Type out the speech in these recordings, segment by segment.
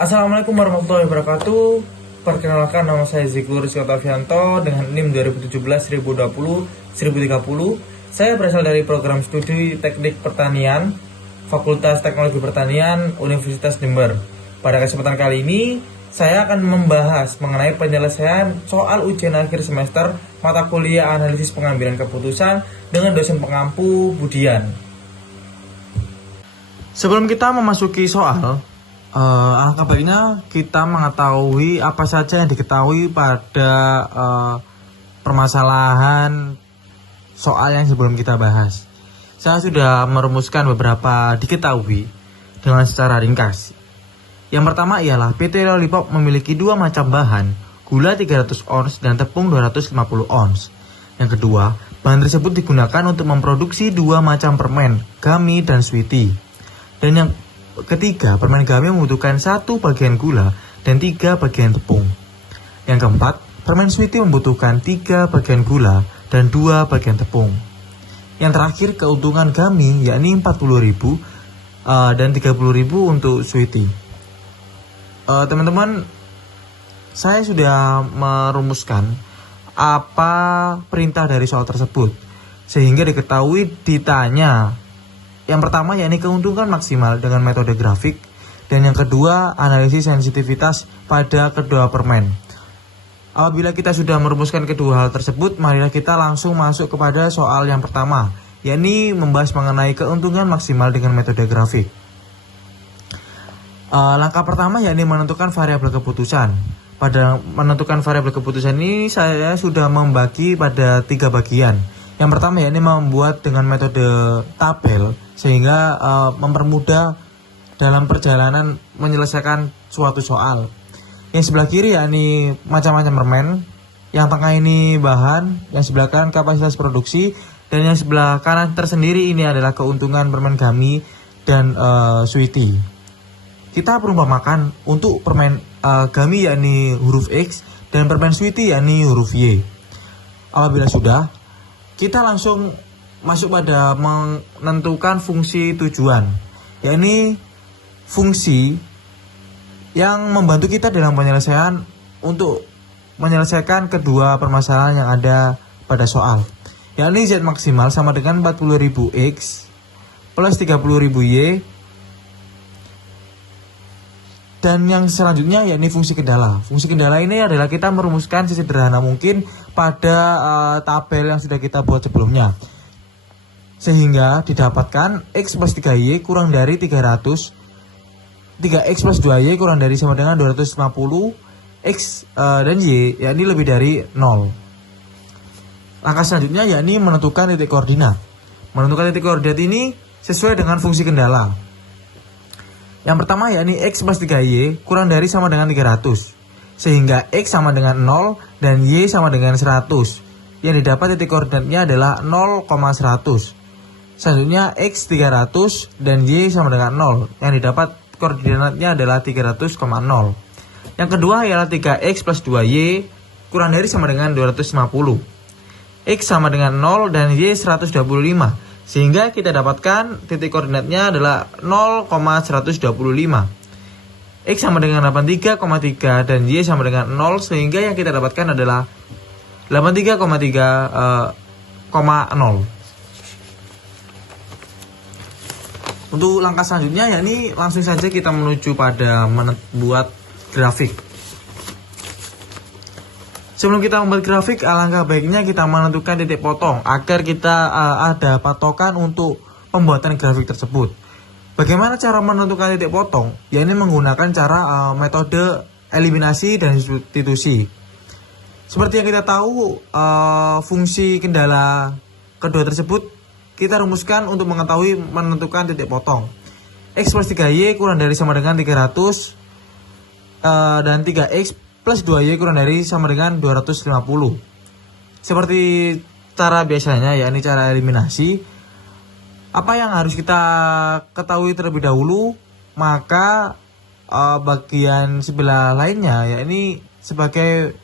Assalamualaikum warahmatullahi wabarakatuh. Perkenalkan, nama saya Zikur Rizky Octavianto dengan NIM 2017-1020-1030. Saya berasal dari program studi Teknik Pertanian Fakultas Teknologi Pertanian Universitas Jember. Pada kesempatan kali ini saya akan membahas mengenai penyelesaian soal ujian akhir semester mata kuliah analisis pengambilan keputusan dengan dosen pengampu Budian. Sebelum kita memasuki soal, alangkah baiknya kita mengetahui apa saja yang diketahui pada permasalahan soal yang sebelum kita bahas. Saya sudah merumuskan beberapa diketahui dengan secara ringkas. Yang pertama ialah PT Lollipop memiliki dua macam bahan, gula 300 ons dan tepung 250 ons. Yang kedua, bahan tersebut digunakan untuk memproduksi dua macam permen, gummy dan sweetie. Dan yang ketiga, permen gummy membutuhkan 1 bagian gula dan 3 bagian tepung. Yang keempat, permen sweetie membutuhkan 3 bagian gula dan 2 bagian tepung. Yang terakhir, keuntungan gummy yakni 40.000 dan 30.000 untuk sweetie. Teman-teman, saya sudah merumuskan apa perintah dari soal tersebut sehingga diketahui ditanya. Yang pertama yakni keuntungan maksimal dengan metode grafik, dan yang kedua analisis sensitivitas pada kedua permen. Apabila kita sudah merumuskan kedua hal tersebut, marilah kita langsung masuk kepada soal yang pertama, yakni membahas mengenai keuntungan maksimal dengan metode grafik. Langkah pertama yakni menentukan variabel keputusan. Pada menentukan variabel keputusan ini saya sudah membagi pada 3 bagian. Yang pertama yakni membuat dengan metode tabel sehingga mempermudah dalam perjalanan menyelesaikan suatu soal. Yang sebelah kiri yakni macam-macam permen, yang tengah ini bahan, yang sebelah kanan kapasitas produksi, dan yang sebelah kanan tersendiri ini adalah keuntungan permen gummy dan sweetie. Kita perumpamakan untuk permen gummy yakni huruf X dan permen sweetie yakni huruf Y. Apabila sudah, kita langsung masuk pada menentukan fungsi tujuan, yakni fungsi yang membantu kita dalam penyelesaian untuk menyelesaikan kedua permasalahan yang ada pada soal, yakni Z maksimal sama dengan 40.000 X plus 30.000 Y, dan yang selanjutnya yakni fungsi kendala. Fungsi kendala ini adalah kita merumuskan sesederhana mungkin pada tabel yang sudah kita buat sebelumnya, sehingga didapatkan X plus 3Y kurang dari 300, 3X plus 2Y kurang dari sama dengan 250, X dan Y yakni lebih dari 0. Langkah selanjutnya yakni menentukan titik koordinat. Menentukan titik koordinat ini sesuai dengan fungsi kendala. Yang pertama yakni X plus 3Y kurang dari sama dengan 300, sehingga X sama dengan 0 dan Y sama dengan 100. Yang didapat titik koordinatnya adalah 0,100. Selanjutnya X 300 dan Y sama dengan 0. Yang didapat koordinatnya adalah 300,0. Yang kedua ialah 3X plus 2Y kurang dari sama dengan 250. X sama dengan 0 dan Y 125. Sehingga kita dapatkan titik koordinatnya adalah 0,125. X sama dengan 83,3 dan Y sama dengan 0. Sehingga yang kita dapatkan adalah 83,3,0. Untuk langkah selanjutnya yakni langsung saja kita menuju pada membuat grafik. Sebelum kita membuat grafik, alangkah baiknya kita menentukan titik potong agar kita ada patokan untuk pembuatan grafik tersebut. Bagaimana cara menentukan titik potong? Yakni menggunakan cara metode eliminasi dan substitusi. Seperti yang kita tahu, fungsi kendala kedua tersebut kita rumuskan untuk mengetahui menentukan titik potong. X plus 3Y kurang dari sama dengan 300 dan 3X plus 2Y kurang dari sama dengan 250. Seperti cara biasanya yakni cara eliminasi. Apa yang harus kita ketahui terlebih dahulu? Maka bagian sebelah lainnya yakni sebagai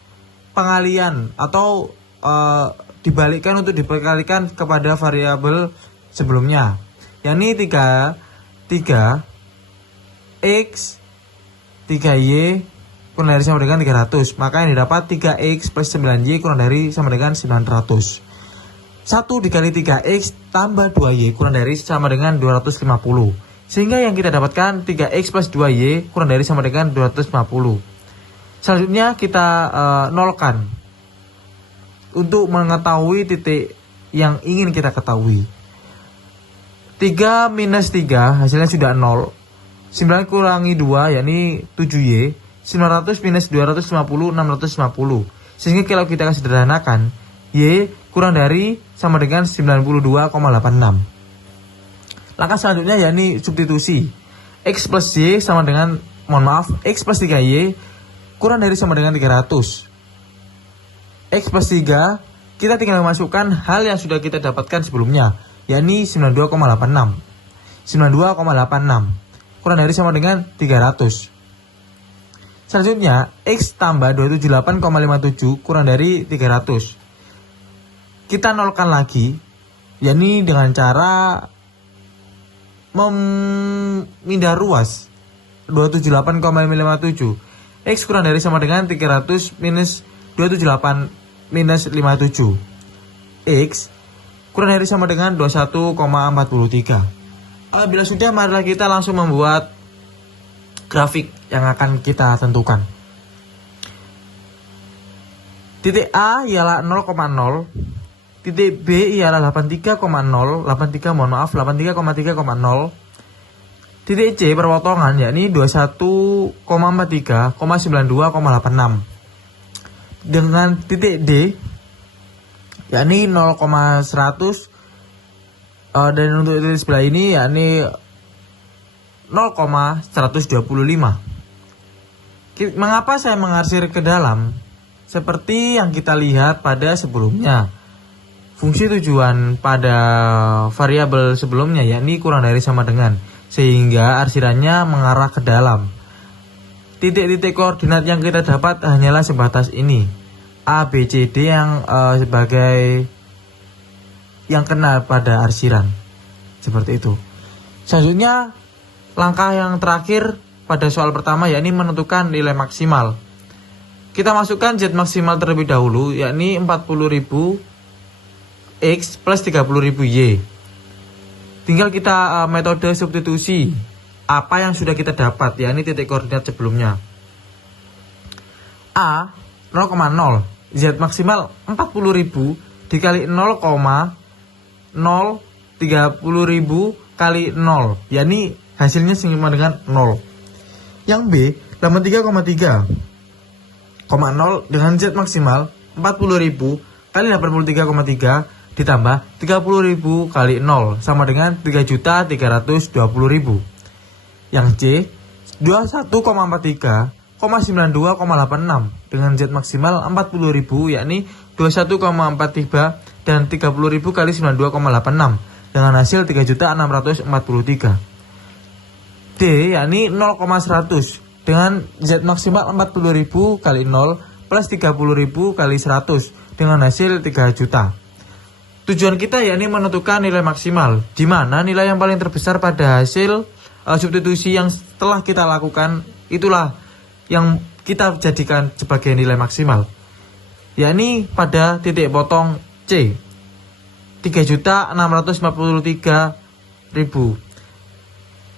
pengalian atau dibalikkan untuk dikalikan kepada variabel sebelumnya, yakni 3 X 3Y kurang dari sama dengan 300. Maka yang didapat 3X plus 9Y kurang dari sama dengan 900. 1 dikali 3X tambah 2Y kurang dari sama dengan 250. Sehingga yang kita dapatkan 3X plus 2Y kurang dari sama dengan 250. Selanjutnya kita nolkan untuk mengetahui titik yang ingin kita ketahui. 3 minus 3 hasilnya sudah 0. 9 kurangi 2 yakni 7Y. 900 minus 250 650. Sehingga kalau kita sederhanakan, Y kurang dari sama dengan 92,86. Langkah selanjutnya yakni substitusi. X plus Y sama dengan, X plus 3Y kurang dari sama dengan 300. X plus 3, kita tinggal memasukkan hal yang sudah kita dapatkan sebelumnya, yakni 92,86. 92,86 kurang dari sama dengan 300. Selanjutnya, X tambah 278,57 kurang dari 300. Kita nolkan lagi, yakni dengan cara memindah ruas 278,57. X kurang dari sama dengan 300 minus 278 minus 57. X kurang dari sama dengan 21,43. Bila sudah, marilah kita langsung membuat grafik yang akan kita tentukan. Titik A ialah 0,0. Titik B ialah 83,0. Titik C perpotongan yakni 21,43,92,86. Dengan titik D yakni 0,100, dan untuk titik sebelah ini yakni 0,125. Mengapa saya mengarsir ke dalam? Seperti yang kita lihat pada sebelumnya. Fungsi tujuan pada variabel sebelumnya yakni kurang dari sama dengan, sehingga arsirannya mengarah ke dalam. Titik-titik koordinat yang kita dapat hanyalah sebatas ini, A, B, C, D yang sebagai yang kena pada arsiran. Seperti itu. Selanjutnya, langkah yang terakhir pada soal pertama yakni menentukan nilai maksimal. Kita masukkan Z maksimal terlebih dahulu, yakni 40.000 X plus 30.000 Y. Tinggal kita metode substitusi apa yang sudah kita dapat, yakni titik koordinat sebelumnya. A 0,0, Z maksimal 40.000 dikali 0,030.000 kali 0, yakni hasilnya sama dengan 0. Yang B 83,3,0 dengan Z maksimal 40.000 kali 83,3 ditambah 30.000 kali 0 sama dengan 3.320.000. Yang C 21,43,92,86 dengan Z maksimal 40.000 yakni 21,43 dan 30.000 kali 92,86 dengan hasil 3.643. D yakni 0,100 dengan Z maksimal 40.000 kali 0 plus 30.000 kali 100 dengan hasil 3 juta. Tujuan kita yakni menentukan nilai maksimal, di mana nilai yang paling terbesar pada hasil substitusi yang telah kita lakukan itulah yang kita jadikan sebagai nilai maksimal, yakni pada titik potong C 3.643.000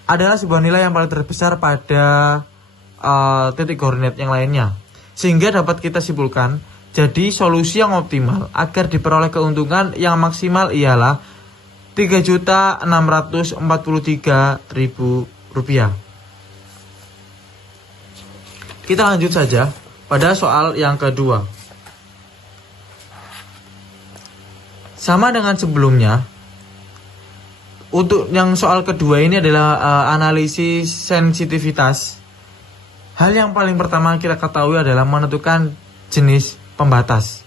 adalah sebuah nilai yang paling terbesar pada titik koordinat yang lainnya, sehingga dapat kita simpulkan jadi solusi yang optimal agar diperoleh keuntungan yang maksimal ialah Rp3.643.000. Kita lanjut saja pada soal yang kedua. Sama dengan sebelumnya, untuk yang soal kedua ini adalah analisis sensitivitas. Hal yang paling pertama kita ketahui adalah menentukan jenis pembatas.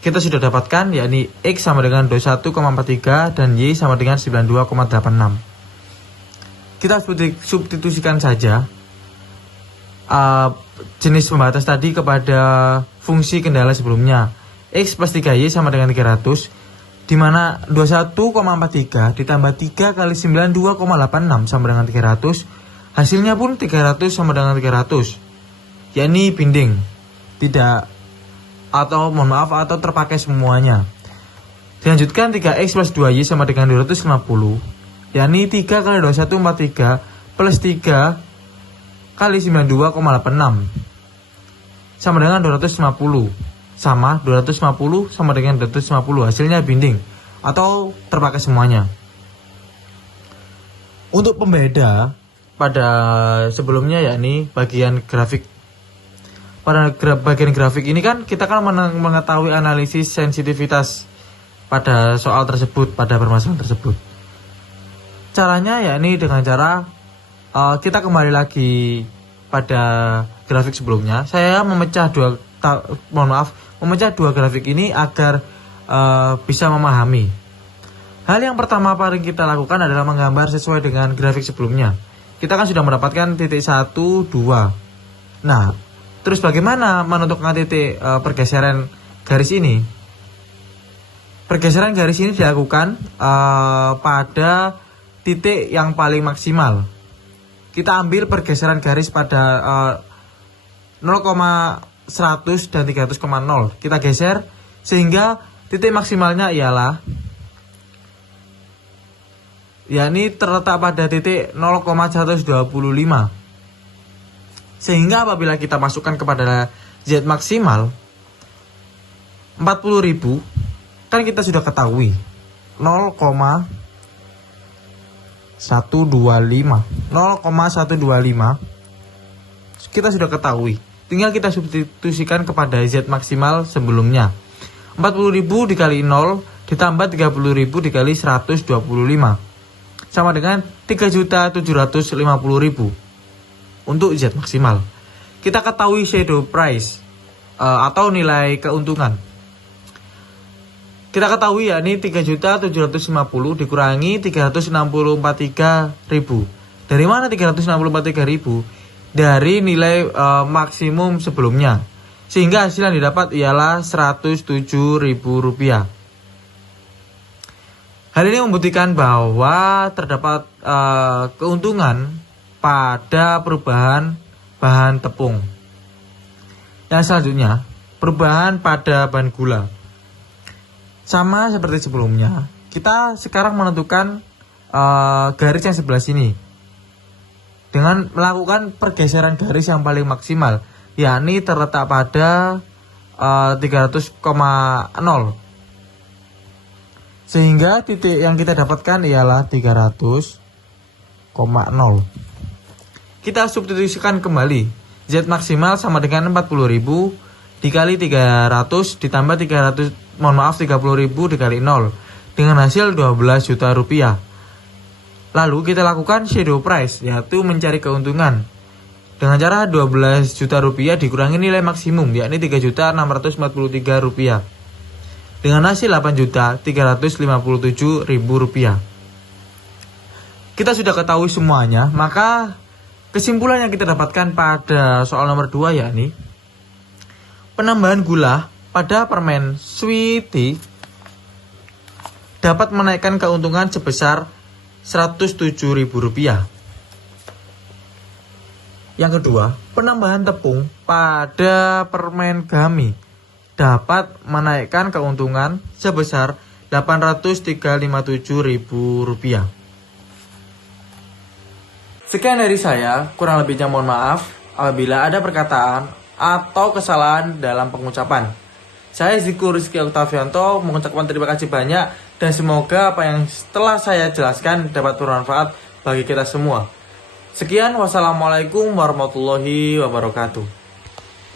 Kita sudah dapatkan yakni X sama dengan 21,43 dan Y sama dengan 92,86. Kita substitusikan saja jenis pembatas tadi kepada fungsi kendala sebelumnya. X plus 3Y sama dengan 300, di mana 21,43 ditambah 3 kali 92,86 sama dengan 300 Hasilnya pun 300 sama dengan 300, yakni binding, tidak atau terpakai semuanya. Dilanjutkan 3x plus 2y sama dengan 250, yakni 3 kali 2143 plus 3 kali 92,86 sama dengan 250, sama 250 sama dengan 250, hasilnya binding atau terpakai semuanya. Untuk pembeda pada sebelumnya, yakni bagian grafik. Pada bagian grafik ini kan kita kan mengetahui analisis sensitivitas pada soal tersebut, pada permasalahan tersebut. Caranya yakni dengan cara kita kembali lagi pada grafik sebelumnya. Saya memecah dua grafik ini agar bisa memahami. Hal yang pertama paling kita lakukan adalah menggambar sesuai dengan grafik sebelumnya. Kita kan sudah mendapatkan titik 1, 2. Nah, terus bagaimana menentukan titik pergeseran garis ini? Pergeseran garis ini dilakukan pada titik yang paling maksimal. Kita ambil pergeseran garis pada 0,100 dan 300,0. Kita geser sehingga titik maksimalnya ialah, yakni terletak pada titik 0,125. Sehingga apabila kita masukkan kepada Z maksimal 40.000, kan kita sudah ketahui 0,125 kita sudah ketahui. Tinggal kita substitusikan kepada Z maksimal sebelumnya. 40.000 dikali 0 ditambah 30.000 dikali 125 sama dengan 3.750.000 untuk Z maksimal. Kita ketahui shadow price atau nilai keuntungan. Kita ketahui yakni 3.750 dikurangi 364.300. Dari mana 364.300? Dari nilai maksimum sebelumnya. Sehingga hasil yang didapat ialah Rp107.000. Hal ini membuktikan bahwa terdapat keuntungan pada perubahan bahan tepung. Yang selanjutnya, perubahan pada bahan gula. Sama seperti sebelumnya, kita sekarang menentukan garis yang sebelah sini dengan melakukan pergeseran garis yang paling maksimal, yakni terletak pada 300,0. Sehingga titik yang kita dapatkan ialah 300,0. Kita substitusikan kembali. Z maksimal sama dengan 40.000 dikali 300 ditambah 30.000 dikali 0 dengan hasil 12 juta rupiah. Lalu kita lakukan shadow price, yaitu mencari keuntungan dengan cara 12 juta rupiah dikurangi nilai maksimum, yakni 3.643.000 rupiah dengan hasil 8.357.000 rupiah. Kita sudah ketahui semuanya, maka kesimpulan yang kita dapatkan pada soal nomor 2 yakni penambahan gula pada permen Sweety dapat menaikkan keuntungan sebesar Rp107.000. Yang kedua, penambahan tepung pada permen Gummy dapat menaikkan keuntungan sebesar Rp803.057.000. Sekian dari saya, kurang lebihnya mohon maaf apabila ada perkataan atau kesalahan dalam pengucapan. Saya Ziku Rizky Oktavianto mengucapkan terima kasih banyak dan semoga apa yang telah saya jelaskan dapat bermanfaat bagi kita semua. Sekian, wassalamualaikum warahmatullahi wabarakatuh.